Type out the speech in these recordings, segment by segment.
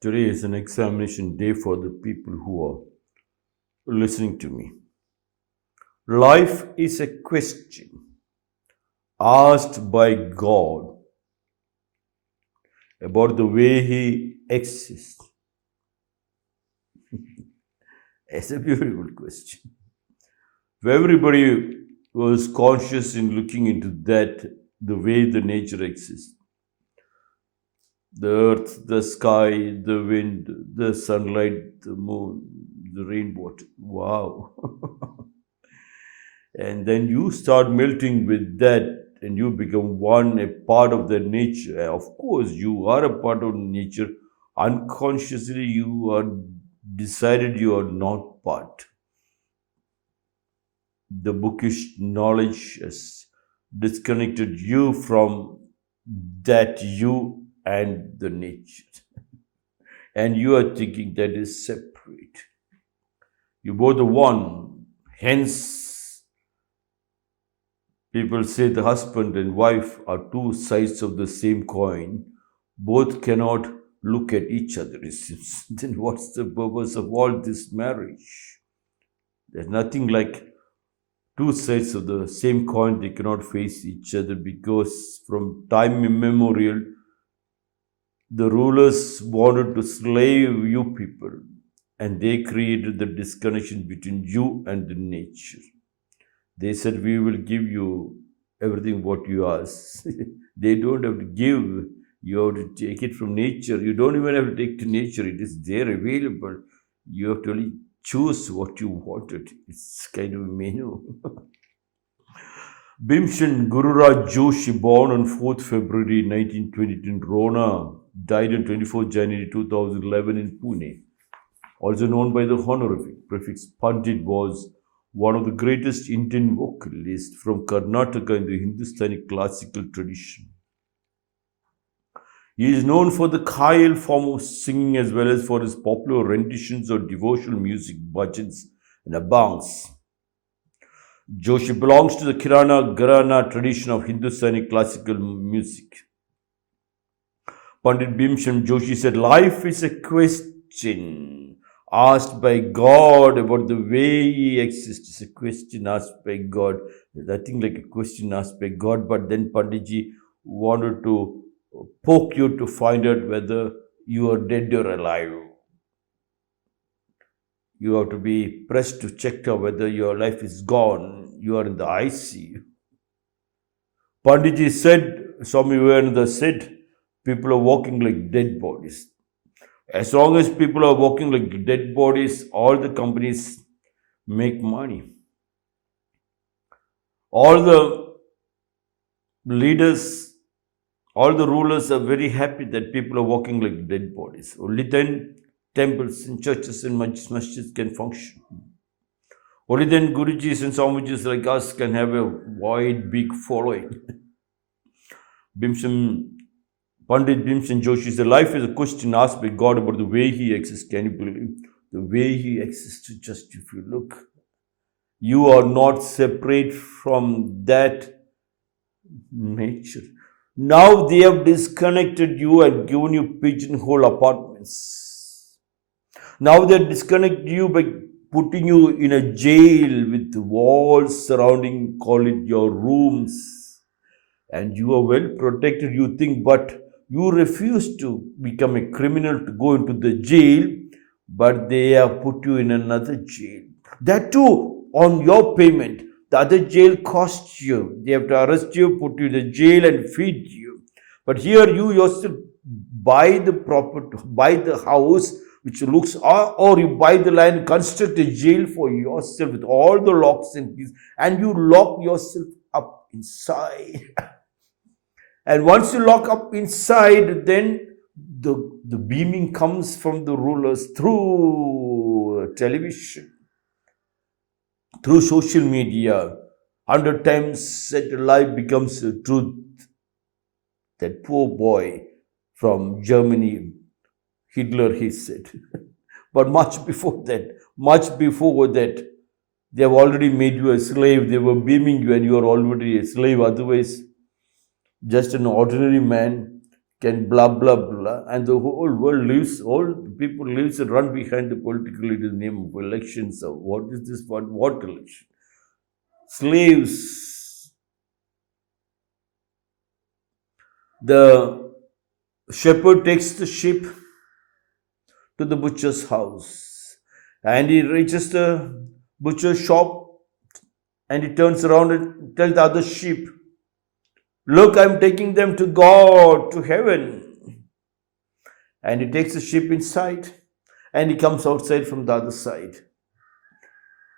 Today is an examination day for the people who are listening to me. Life is a question asked by God about the way He exists. It's a beautiful question. If everybody was conscious in looking into that, the way the nature exists, the earth, the sky, the wind, the sunlight, the moon, the rainbow. Wow. And then you start melting with that and you become one, a part of the nature. Of course, you are a part of nature. Unconsciously, you are decided you are not part. The bookish knowledge has disconnected you from that you and the nature. And you are thinking that is separate. You both are one. Hence, people say the husband and wife are two sides of the same coin. Both cannot look at each other. It seems. Then what's the purpose of all this marriage? There's nothing like two sides of the same coin. They cannot face each other because from time immemorial, the rulers wanted to slave you people and they created the disconnection between you and the nature. They said, we will give you everything what you ask. They don't have to give. You have to take it from nature. You don't even have to take to nature. It is there available. You have to only choose what you wanted. It's kind of a menu. Bhimshan Gururaj Joshi, born on 4th February 1922 in Rona, died on 24th January 2011 in Pune. Also known by the honorific prefix Pandit, was one of the greatest Indian vocalists from Karnataka in the Hindustani classical tradition. He is known for the Khyal form of singing as well as for his popular renditions of devotional music, bhajans, and abangs. Joshi belongs to the Kirana Gharana tradition of Hindustani classical music. Pandit Bhimshan Joshi said, life is a question asked by God about the way He exists. It's a question asked by God. There's nothing like a question asked by God, but then Panditji wanted to poke you to find out whether you are dead or alive. You have to be pressed to check out whether your life is gone. You are in the ICU. Panditji said, Swami Vivekananda said, people are walking like dead bodies. As long as people are walking like dead bodies, all the companies make money. All the leaders, all the rulers are very happy that people are walking like dead bodies. Only then temples and churches and masjids can function. Only then Gurujis and Swamijis like us can have a wide, big following. Pandit Bhimshan Joshi said, life is a question asked by God about the way He exists. Can you believe? The way He exists, just if you look, you are not separate from that nature. Now they have disconnected you and given you pigeonhole apartments. Now they disconnect you by putting you in a jail with walls surrounding, call it your rooms. And you are well protected, you think, but you refuse to become a criminal to go into the jail, but they have put you in another jail. That too on your payment. The other jail costs you. They have to arrest you, put you in the jail, and feed you. But here you yourself buy the property, buy the house which looks, or you buy the land, construct a jail for yourself with all the locks and keys, and you lock yourself up inside. And once you lock up inside, then the beaming comes from the rulers through television, through social media. 100 times said life becomes a truth. That poor boy from Germany, Hitler, he said. But much before that, they have already made you a slave. They were beaming you and you are already a slave. Otherwise, just an ordinary man can blah blah blah, and the whole world lives, all people lives and run behind the political leader in the name of elections. So what is this? What election? Slaves. The shepherd takes the sheep to the butcher's house, and he reaches the butcher's shop, and he turns around and tells the other sheep, "Look, I'm taking them to God, to heaven." And he takes the sheep inside, and he comes outside from the other side.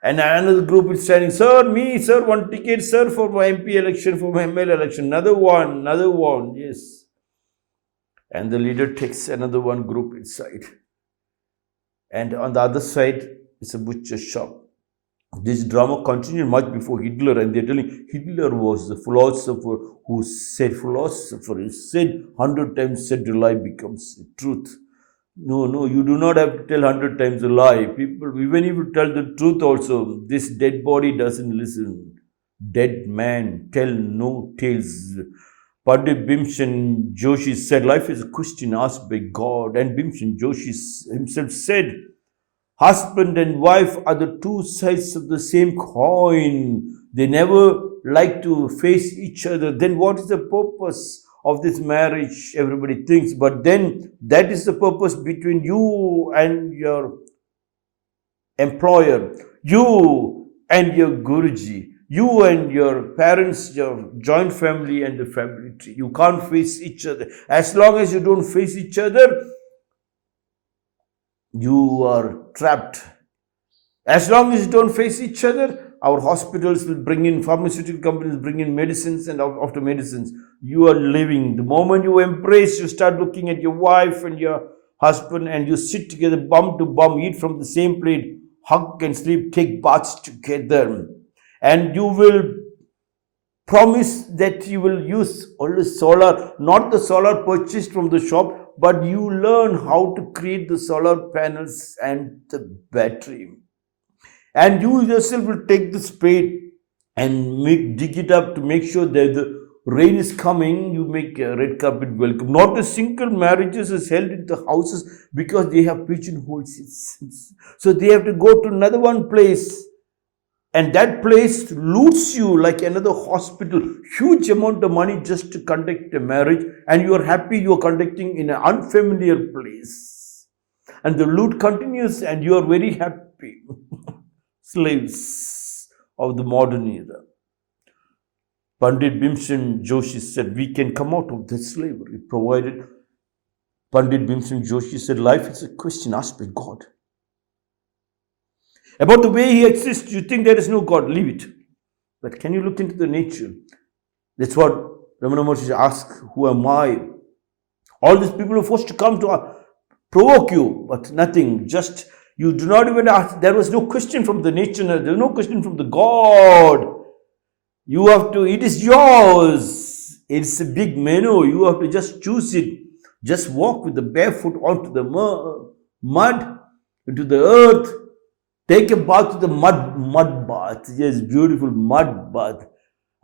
And another group is standing, "Sir, me, sir, one ticket, sir, for my MP election, for my ML election, another one, yes." And the leader takes another one group inside. And on the other side is a butcher shop. This drama continued much before Hitler, and they're telling Hitler was the philosopher who said, he said 100 times said a lie becomes truth. No, you do not have to tell 100 times a lie. People, even if you tell the truth also, this dead body doesn't listen. Dead man tell no tales. Pandit Bhimsen Joshi said, life is a question asked by God. And Bhimsen Joshi himself said, husband and wife are the two sides of the same coin. They never like to face each other. Then what is the purpose of this marriage? Everybody thinks. But then that is the purpose between you and your employer, you and your Guruji, you and your parents, your joint family and the family tree. You can't face each other. As long as you don't face each other, you are trapped. As long as you don't face each other, our hospitals will bring in, pharmaceutical companies bring in medicines, and after medicines, you are living. The moment you embrace, you start looking at your wife and your husband, and you sit together, bum to bum, eat from the same plate, hug and sleep, take baths together. And you will promise that you will use only solar, not the solar purchased from the shop, but you learn how to create the solar panels and the battery. And you yourself will take the spade and dig it up to make sure that the rain is coming. You make a red carpet welcome. Not a single marriages is held in the houses because they have pigeonhole systems. So they have to go to another one place. And that place loots you like another hospital. Huge amount of money just to conduct a marriage. And you are happy you are conducting in an unfamiliar place. And the loot continues and you are very happy. Slaves of the modern era. Pandit Bhimsen Joshi said, we can come out of this slavery, provided Pandit Bhimsen Joshi said, life is a question asked by God. About the way he exists, you think there is no God, leave it. But can you look into the nature? That's what Ramana Maharshi asked, who am I? All these people are forced to come to provoke you, but nothing, just you do not even ask. There was no question from the nature, there was no question from the God. You have to, it is yours. It's a big menu. You have to just choose it. Just walk with the barefoot onto the mud, into the earth. Take a bath with the mud bath. Yes, beautiful mud bath.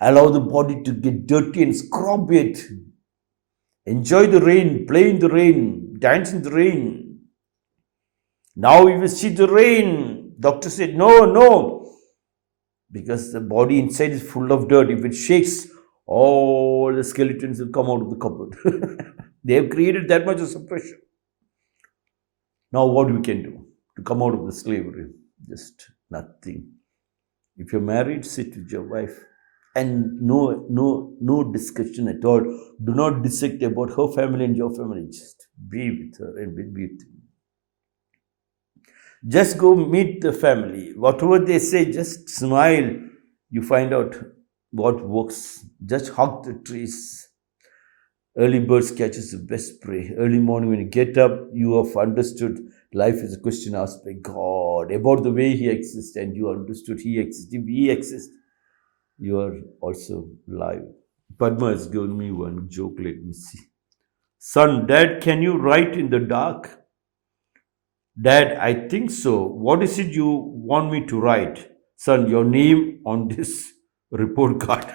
Allow the body to get dirty and scrub it. Enjoy the rain, play in the rain, dance in the rain. Now if you see the rain, doctor said, no. Because the body inside is full of dirt. If it shakes, all the skeletons will come out of the cupboard. They have created that much of suppression. Now what we can do to come out of the slavery? Just nothing. If you're married, sit with your wife. And no discussion at all. Do not dissect about her family and your family. Just be with her and be with him. Just go meet the family. Whatever they say, just smile. You find out what works. Just hug the trees. Early birds catches the best prey. Early morning when you get up, you have understood life is a question asked by God about the way He exists, and you understood He exists. If He exists, you are also alive. Padma has given me one joke. Let me see. Son, Dad, can you write in the dark? Dad, I think so. What is it you want me to write? Son, your name on this report card.